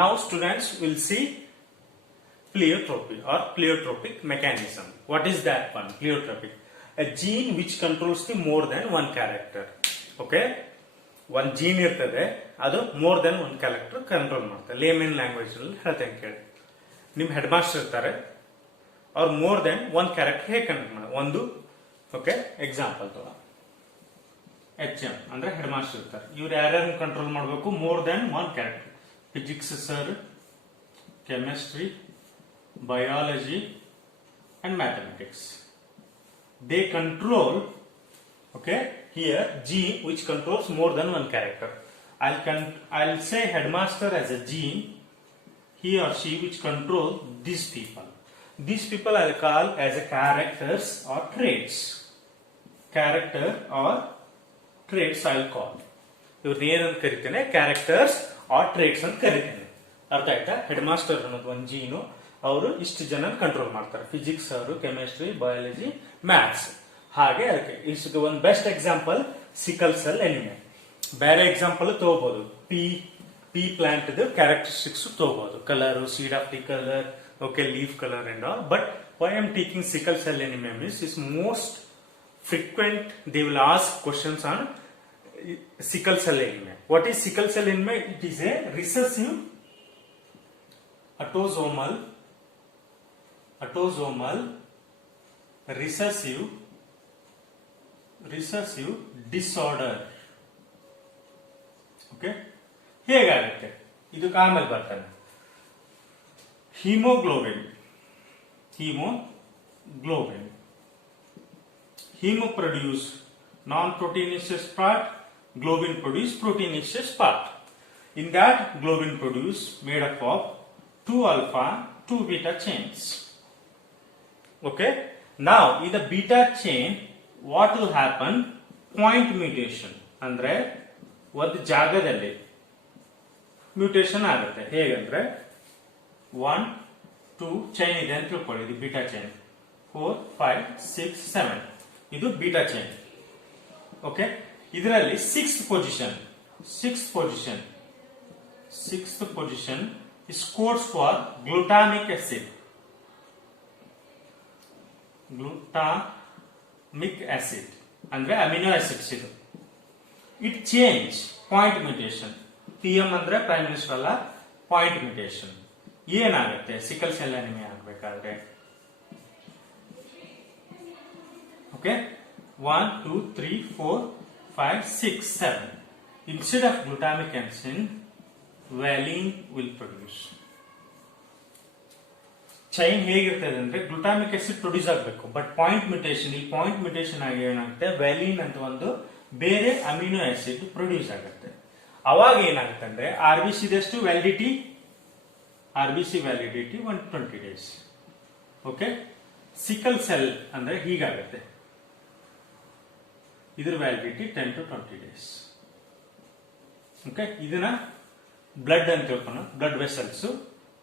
now students will see pleiotropy or pleiotropic mechanism. What is that one? Pleiotropic, a gene which controls the more than one character. Okay, one gene ಇರ್ತದೆ, ಅದು more than one character control ಮಾಡ್ತಾರೆ. Layman language ಅಲ್ಲಿ ಹೇಳ್ತೇನೆ ಕೇಳಿ. ನಿಮ್ head master ಇರ್ತಾರೆ, ಅವ್ರು more than one character ಹೇಗೆ ಕಂಟ್ರೋಲ್ ಮಾಡ್ತಾರೆ. ಒಂದು, ಓಕೆ, ಎಕ್ಸಾಂಪಲ್ ತಗೋ, HM ಅಂದ್ರೆ ಹೆಡ್ ಮಾಸ್ಟರ್ ಇರ್ತಾರೆ, ಇವ್ರು ಯಾರ್ಯಾರು ಕಂಟ್ರೋಲ್ ಮಾಡಬೇಕು, more than 1 character. Physics sir, chemistry, biology and mathematics. They control, okay, here gene which controls more than 1 character. I'll say headmaster as a gene, he or she which control these people. These people I'll call as a characters or traits. Character or traits I'll call. ಇವ್ರನ್ನ ಏನಂತ ಕರಿತೇನೆ, characters R traits ಅಂತ ಕರಿತೇನೆ. ಅರ್ಥ ಆಯ್ತಾ? Head master ಅನ್ನೋದು ಒಂದು ಜೀನು, ಅವರು ಇಷ್ಟು ಜನ ಕಂಟ್ರೋಲ್ ಮಾಡ್ತಾರೆ. ಫಿಸಿಕ್ಸ್ ಅವರು, ಕೆಮಿಸ್ಟ್ರಿ, ಬಯಾಲಜಿ, ಮ್ಯಾಥ್ಸ್. ಹಾಗೆ ಅದಕ್ಕೆ ಇಷ್ಟು ಒಂದು best example sickle cell anime. ಬೇರೆ ಎಕ್ಸಾಂಪಲ್ ತಗೋಬಹುದು, ಪಿ ಪ್ಲಾಂಟ್ ಕ್ಯಾರೆಕ್ಟರಿಸ್ಟಿಕ್ಸ್ ತಗೋಬಹುದು, colour, seed of the colour, okay, leaf color and all. But why I am taking sickle cell anemia is most frequent. They will ask questions on sickle cell anemia. What is sickle cell anemia? It is a recessive autosomal recessive disorder. Okay, ಹೇಗಾಗುತ್ತೆ ಇದಕ್ಕೆ ಆಮೇಲೆ ಬರ್ತಾನೆ. Hemoglobin. heme produce non-proteinaceous part, globin produce proteinaceous part. In that, globin produce made up of 2 alpha, 2 beta chains. Okay. Now, in the beta chain, what will happen? Point mutation. ಅಂದ್ರೆ ಒಂದು ಜಾಗದಲ್ಲಿ mutation ಆಗುತ್ತೆ. ಹೇಗಂದ್ರೆ 1, 2 chain ಇದೆ ಅಂತ ತಿಳ್ಕೊಳ್ಳಿ. ಇದು beta chain. 4, 5, 6, 7 ಇದು ಬೀಟಾ ಚೈನ್. ಓಕೆ. ಇದರಲ್ಲಿ sixth position is codes for glutamic acid. ಅಂದ್ರೆ ಅಮಿನೋ ಆಸಿಡ್ಸ್ ಇದು. It change point mutation. PM ಅಂದ್ರೆ ಪ್ರೈಮ್ ಮಿನಿಸ್ಟರ್ ಅಲ್ಲ, ಪಾಯಿಂಟ್ ಮ್ಯೂಟೇಷನ್. ಏನಾಗುತ್ತೆ ಸಿಕಲ್ ಸೆಲ್ ಅನಿಮಿಯಾ ಆಗಬೇಕಾದ್ರೆ? Okay. 1, 2, 3, 4, 5, 6, 7. Instead of glutamic acid, valine will produce. Chain ಹೇಗಿರ್ತದೆ ಅಂದ್ರೆ glutamic acid produce ಆಗಬೇಕು, but point mutation ಆಗಿ ಏನಾಗುತ್ತೆ, ವ್ಯಾಲಿನ್ ಅಂತ ಒಂದು ಬೇರೆ ಅಮಿನೋ ಆಸಿಡ್ ಪ್ರೊಡ್ಯೂಸ್ ಆಗುತ್ತೆ. ಅವಾಗ ಏನಾಗುತ್ತೆ ಅಂದ್ರೆ RBC ದಷ್ಟು validity 120 days. Okay. Sickle cell ಅಂದ್ರೆ ಹೀಗಾಗುತ್ತೆ, ಇದ್ರ ವ್ಯಾಲಿಡಿಟಿ 10 to 20 days. ಓಕೆ. ಇದನ್ನ ಬ್ಲಡ್ ಅಂತ ತಿಳ್ಕೊಂಡು, ಬ್ಲಡ್ ವೆಸಲ್ಸ್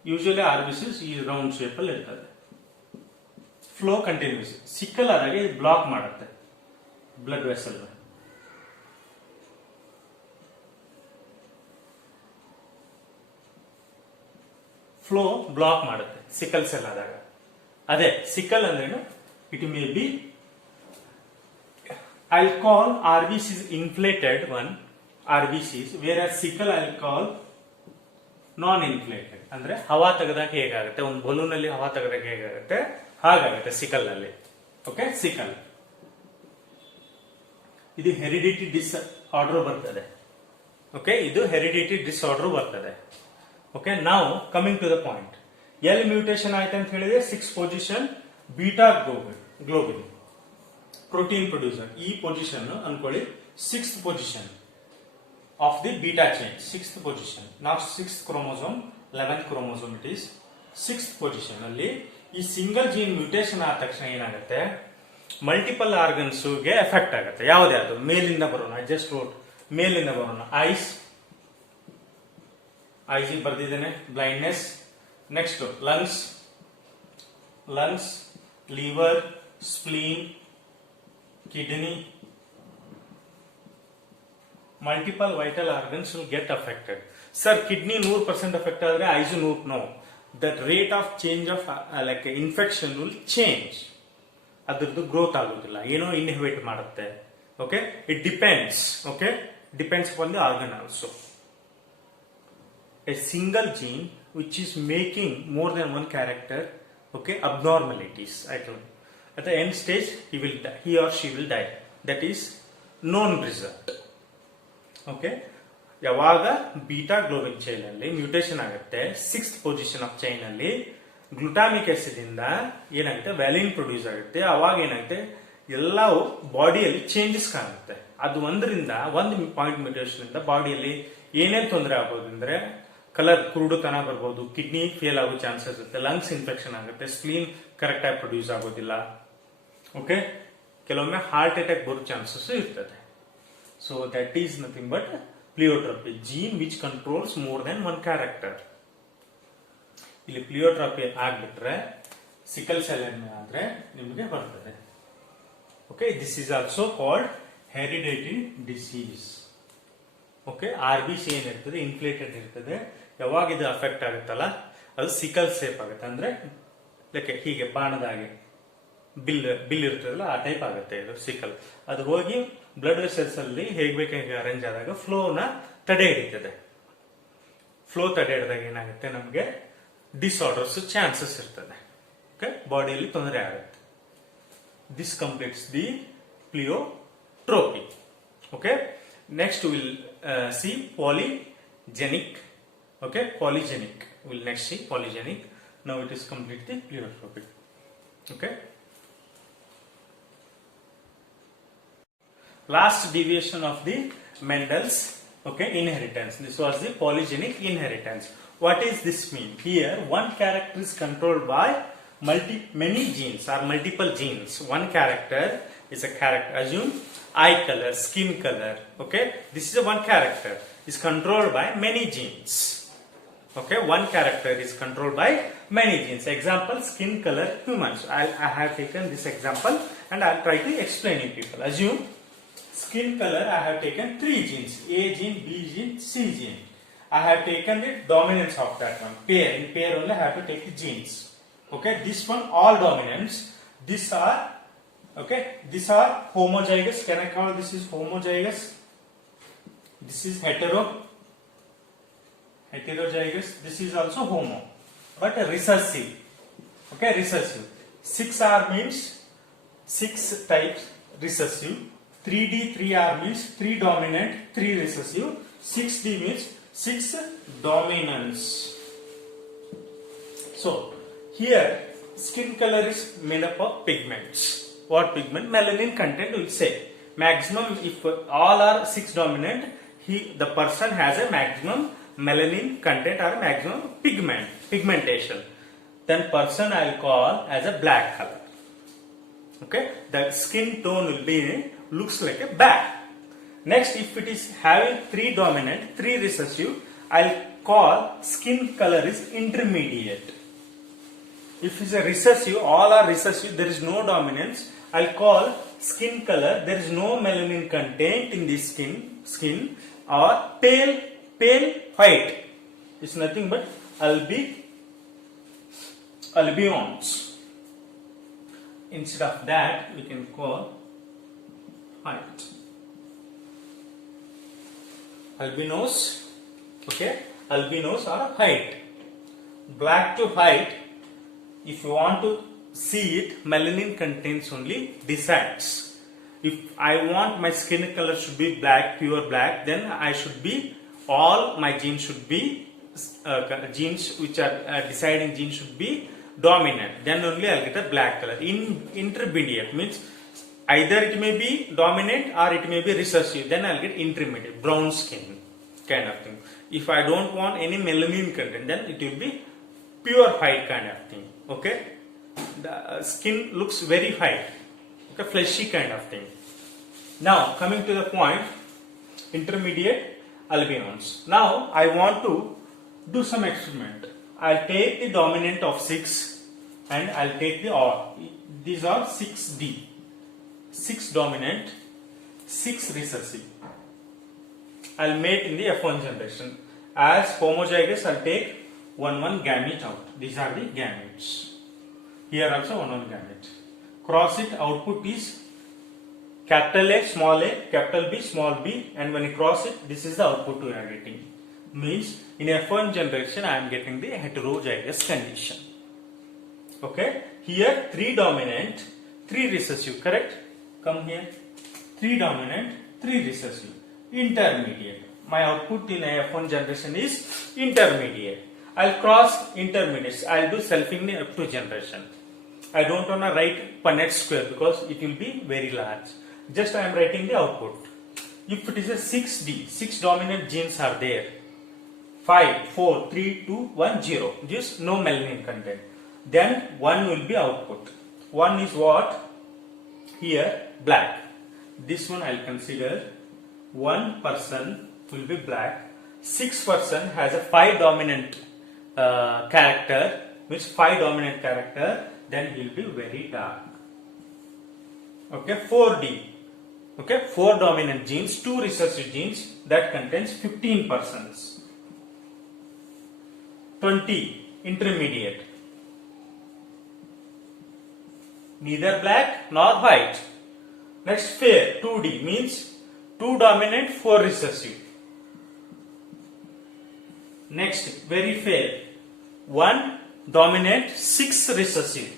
ಯೂಶಲಿ RBCs ಈ ರೌಂಡ್ ಶೇಪ್ ಅಲ್ಲಿ ಇರ್ತದೆ. Flow continues. ಸಿಕ್ಕಲ್ ಆದಾಗ ಇದು ಬ್ಲಾಕ್ ಮಾಡುತ್ತೆ ಬ್ಲಡ್ ವೆಸಲ್. ಫ್ಲೋ ಬ್ಲಾಕ್ ಮಾಡುತ್ತೆ ಸಿಕಲ್ ಸೆಲ್ ಆದಾಗ. ಅದೇ ಸಿಕಲ್ ಅಂದ್ರೇನು? It may be I'll call RBCs inflated one RBCs, whereas sickle I'll call non-inflated. ಅಂದ್ರೆ ಹವಾ ತೆಗೆದಾಗ ಹೇಗಾಗುತ್ತೆ, ಒಂದು ಬಲೂನ್ ಅಲ್ಲಿ ಹವಾ ತೆಗೆದಾಗ ಹೇಗಾಗುತ್ತೆ ಹಾಗಾಗುತ್ತೆ ಸಿಕಲ್ ಅಲ್ಲಿ. ಓಕೆ. ಸಿಕಲ್ ಇದು ಹೆರಿಡಿಟಿ ಡಿಸ್ಆರ್ಡರ್ ಬರ್ತದೆ. ಓಕೆ. ಇದು ಹೆರಿಡಿಟಿ ಡಿಸ್ಆರ್ಡರ್ ಬರ್ತದೆ. ಓಕೆ. ನಾವು ಕಮಿಂಗ್ ಟು ದ ಪಾಯಿಂಟ್. ಎಲ್ಲಿ ಮ್ಯೂಟೇಷನ್ ಆಯ್ತು ಅಂತ ಹೇಳಿದ್ರೆ 6th position beta globin protein producer. ಈ ಪೊಸಿಷನ್ ಅನ್ಕೊಳ್ಳಿ 6th position of the beta chain. 6th position. ನಾವು 6th chromosome 11th chromosome it is 6th position ಅಲ್ಲಿ ಈ ಸಿಂಗಲ್ ಜೀನ್ ಮ್ಯೂಟೇಷನ್ ಆದ ತಕ್ಷಣ ಏನಾಗುತ್ತೆ, ಮಲ್ಟಿಪಲ್ ಆರ್ಗನ್ಸ್ ಗೆ ಎಫೆಕ್ಟ್ ಆಗುತ್ತೆ. ಯಾವುದೇ ಅದು ಮೇಲಿಂದ ಬರೋಣ, ಜಸ್ಟ್ ರೋಟ್ ಮೇಲಿಂದ ಬರೋಣ. ಐಸ್ ಬರ್ದಿದ್ದೇನೆ, blindness. Next lungs, liver, spleen, kidney, multiple vital organs will get affected. Sir, kidney 100% affect ಆದರೆ eyes 100. No, that rate of change of like infection will change. ಅದರದ್ದು ಗ್ರೋತ್ ಆಗೋದಿಲ್ಲ, ಏನೋ ಇನ್ಹಿಬಿಟ್ ಮಾಡುತ್ತೆ. Okay. It depends. Okay. Depends upon the organ also. A single gene which is making more than one character, okay, abnormalities. I told you. At the end stage, he or she will die. That is known result. Okay. ಯಾವಾಗ beta globin chain ಅಲ್ಲಿ mutation ಆಗುತ್ತೆ 6th position of chain ಅಲ್ಲಿ glutamic acid ಇಂದ ಏನಾಗುತ್ತೆ, valine produce ಆಗುತ್ತೆ. ಅವಾಗ ಏನಾಗುತ್ತೆ, ಎಲ್ಲವೂ ಬಾಡಿಯಲ್ಲಿ ಚೇಂಜಸ್ ಕಾಣುತ್ತೆ. ಅದು ಒಂದು ಪಾಯಿಂಟ್ ಮ್ಯೂಟೇಷನ್ ಇಂದ ಬಾಡಿಯಲ್ಲಿ ಏನೇನು ತೊಂದರೆ ಆಗೋದು ಅಂದ್ರೆ ಕಲರ್ ಕುರುಡುತನ ಬರ್ಬೋದು, ಕಿಡ್ನಿ ಫೇಲ್ ಆಗೋ ಚಾನ್ಸಸ್ ಇರುತ್ತೆ, ಲಂಗ್ಸ್ ಇನ್ಫೆಕ್ಷನ್ ಆಗುತ್ತೆ, ಸ್ಪ್ಲೀನ್ ಕರೆಕ್ಟ್ ಆಗಿ ಪ್ರೊಡ್ಯೂಸ್ ಆಗೋದಿಲ್ಲ. ಓಕೆ. ಕೆಲವೊಮ್ಮೆ ಹಾರ್ಟ್ ಅಟ್ಯಾಕ್ ಬರೋ ಚಾನ್ಸಸ್ ಇರ್ತದೆ. So that is nothing but pleiotropy, gene which controls more than one character. ಇಲ್ಲಿ ಪ್ಲಿಯೋಟ್ರಾಪಿ ಆಗ್ಬಿಟ್ರೆ ಸಿಕಲ್ ಸೆಲ್ ಆದ್ರೆ ನಿಮಗೆ ಬರ್ತದೆ. Okay. This is also called hereditary disease. Okay. RBC ಏನಿರ್ತದೆ ಇನ್ಫ್ಲೇಟೆಡ್ ಇರ್ತದೆ. ಯಾವಾಗ ಇದು ಅಫೆಕ್ಟ್ ಆಗುತ್ತಲ್ಲ ಅದು ಸಿಕಲ್ ಸೇಪ್ ಆಗುತ್ತೆ. ಅಂದ್ರೆ ಲೈಕ್ ಹೀಗೆ ಬಾಣದಾಗೆ ಬಿಲ್ ಇರ್ತದಲ್ಲ ಆ ಟೈಪ್ ಆಗುತ್ತೆ ಇದು ಸಿಕಲ್. ಅದು ಹೋಗಿ ಬ್ಲಡ್ ವೆಸಲ್ಸ್ ಅಲ್ಲಿ ಹೇಗೆ ಅರೇಂಜ್ ಆದಾಗ ಫ್ಲೋನ ತಡೆ ಹಿಡಿತದೆ. ಫ್ಲೋ ತಡೆ ಹಿಡಿದಾಗ ಏನಾಗುತ್ತೆ, ನಮಗೆ ಡಿಸಾರ್ಡರ್ಸ್ ಚಾನ್ಸಸ್ ಇರ್ತದೆ. ಓಕೆ. ಬಾಡಿಯಲ್ಲಿ ತೊಂದರೆ ಆಗುತ್ತೆ. This completes the pleiotropy. Okay. Next will see polygenic. Okay. Polygenic will next C polygenic. Now it is complete the pleiotropy. Okay. last deviation of the Mendel's inheritance. This was the polygenic inheritance. What is this mean? Here one character is controlled by many genes or multiple genes. One character is a character. Assume eye color, skin color. Okay, this is a one character is controlled by many genes. Okay, one character is controlled by many genes. Example, skin color humans. I have taken this example and I'll try to explain it people. Assume skin color, I have taken 3 genes, A gene, B gene, C gene. I have taken the dominance of that one. Pair, in pair only I have to take the genes. Okay, this one all dominants. These are homozygous. Can I call this is homozygous? This is heterozygous. This is also homo, but recessive. Okay, recessive. 6R means 6 types recessive. 3D, 3R means 3 dominant, 3 recessive. 6D means 6 dominance. So, here skin color is made up of pigments. What pigment? Melanin content will say. Maximum, if all are 6 dominant, the person has a maximum melanin content or maximum pigmentation. Then person I will call as a black color. Okay, the skin tone will be looks like a black. Next, if it is having 3 dominant, 3 recessive, I will call skin color is intermediate. If it is a recessive, all are recessive, there is no dominance, I will call skin color, there is no melanin content in the skin or pale white. It's nothing but albionons. Instead of that, we can call white. Albinos, okay, albinos are white. Black to white, if you want to see it, melanin contains only decides. If I want my skin color should be black, pure black, then I should be, all my genes should be, genes which are deciding genes should be dominant. Then only I'll get a black color. Intermediate means either it may be dominant or it may be recessive. Then I'll get intermediate, brown skin kind of thing. If I don't want any melanin content, then it will be pure white kind of thing. Okay, the skin looks very white, okay, fleshy kind of thing. Now coming to the point, intermediate albinons. Now I want to do some experiment. I'll take the dominant of 6 and I'll take the odd. These are 6D. 6 dominant, 6 recessive. I'll mate in the F1 generation. As homozygous, I'll take 1 gamete out. These are the gametes. Here also 1 gamete. Cross it, output is capital A, small a, capital B, small b, and when you cross it, this is the output we are getting. Means in F1 generation, I am getting the heterozygous condition. Okay, here 3 dominant, 3 recessive, correct? Come here, 3 dominant, 3 recessive, intermediate. My output in F1 generation is intermediate. I'll cross intermediates. I'll do selfing in F2 generation. I don't want to write Punnett square because it will be very large. Just I am writing the output. If it is a 6D, 6 dominant genes are there. 5, 4, 3, 2, 1, 0. Just no melanin content. Then 1 will be output. 1 is what? Here black. This one I will consider 1 person will be black. 6 person has a 5 dominant character, which 5 dominant character, then he will be very dark. Okay, 4D. Okay, 4 dominant genes, 2 recessive genes, that contains 15 persons. 20 intermediate. Neither black nor white. Next fair, 2D means 2 dominant, 4 recessive. Next very fair, 1 dominant, 6 recessive.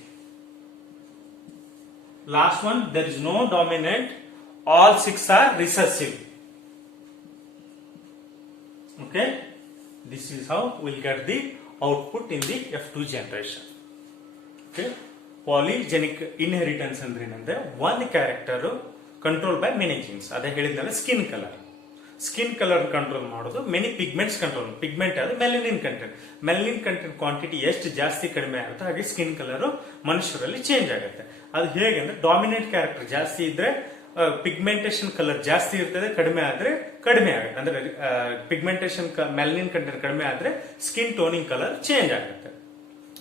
Last one, there is no dominant, all 6 are recessive. Okay, this is how we'll get the output in the F2 generation. Okay, polygenic inheritance ಅಂದ್ರೆ one character control by many jeans. ಅದೇ ಹೇಳಿದ್ನಲ್ಲ skin colour. Skin colour control ಮಾಡೋದು many pigments control. Pigment ಅದು melanin content. Melanin content quantity ಎಷ್ಟು ಜಾಸ್ತಿ ಕಡಿಮೆ ಆಗುತ್ತೆ ಹಾಗೆ ಸ್ಕಿನ್ ಕಲರ್ ಮನುಷ್ಯರಲ್ಲಿ ಚೇಂಜ್ ಆಗುತ್ತೆ. ಅದು ಹೇಗೆ ಅಂದ್ರೆ ಡಾಮಿನೆಂಟ್ ಕ್ಯಾರೆಕ್ಟರ್ ಜಾಸ್ತಿ ಇದ್ರೆ ಪಿಗ್ಮೆಂಟೇಶನ್ ಕಲರ್ ಜಾಸ್ತಿ ಇರ್ತದೆ, ಕಡಿಮೆ ಆದ್ರೆ ಕಡಿಮೆ ಆಗುತ್ತೆ. ಅಂದ್ರೆ ಪಿಗ್ಮೆಂಟೇಶನ್ ಮೆಲನಿನ್ ಕಂಟೆಂಟ್ ಕಡಿಮೆ ಆದ್ರೆ ಸ್ಕಿನ್ ಟೋನಿಂಗ್ ಕಲರ್ ಚೇಂಜ್ ಆಗುತ್ತೆ.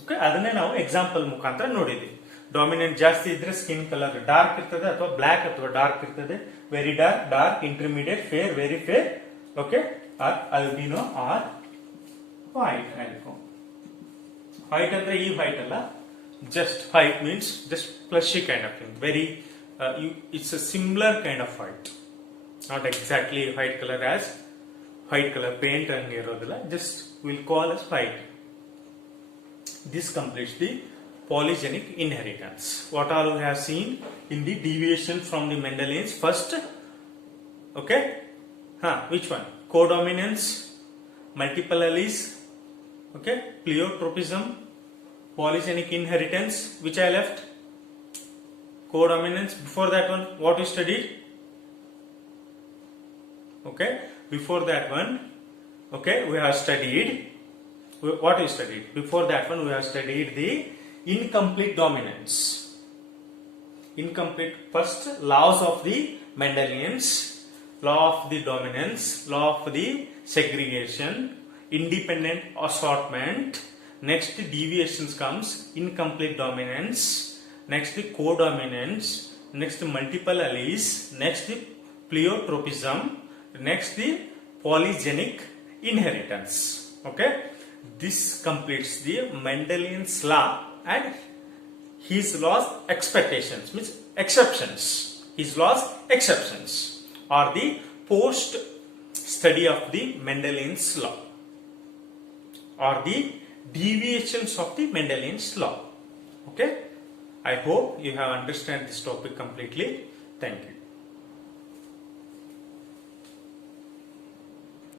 ಓಕೆ, ಅದನ್ನೇ ನಾವು ಎಕ್ಸಾಂಪಲ್ ಮುಖಾಂತರ ನೋಡಿದ್ವಿ. ಡಾಮಿನೆಂಟ್ ಜಾಸ್ತಿ ಇದ್ರೆ ಸ್ಕಿನ್ ಕಲರ್ ಡಾರ್ಕ್ ಇರ್ತದೆ ಅಥವಾ ಬ್ಲಾಕ್ ಅಥವಾ ಡಾರ್ಕ್ ಇರ್ತದೆ. Very dark, dark, intermediate, fair, very fair. Okay, or albino or white. White ಅಂದ್ರೆ ಈ ವೈಟ್ ಅಲ್ಲ, just white means just plushy kind of thing. Very it's a similar kind of white, not exactly white color as white color paint ange irodilla, just we'll call as white. This completes the polygenic inheritance. What all we have seen in the deviation from the Mendelians first. Okay, which one? Codominance, multiple alleles, okay, pleiotropism, polygenic inheritance. Which I left? Codominance. Before that one, what we studied? Okay, before that one, okay, we have studied what we studied. Before that one, we have studied the incomplete dominance. Incomplete. First, laws of the Mendelians, law of the dominance, law of the segregation, independent assortment. Next deviations comes incomplete dominance, next the codominance, next multiple alleles, next the pleiotropism, next the polygenic inheritance. Okay, this completes the Mendelian's law and his laws expectations, means exceptions. His laws exceptions are the post study of the Mendelian's law, or the deviations of the Mendelian's law. Okay, I hope you have understand this topic completely. Thank you.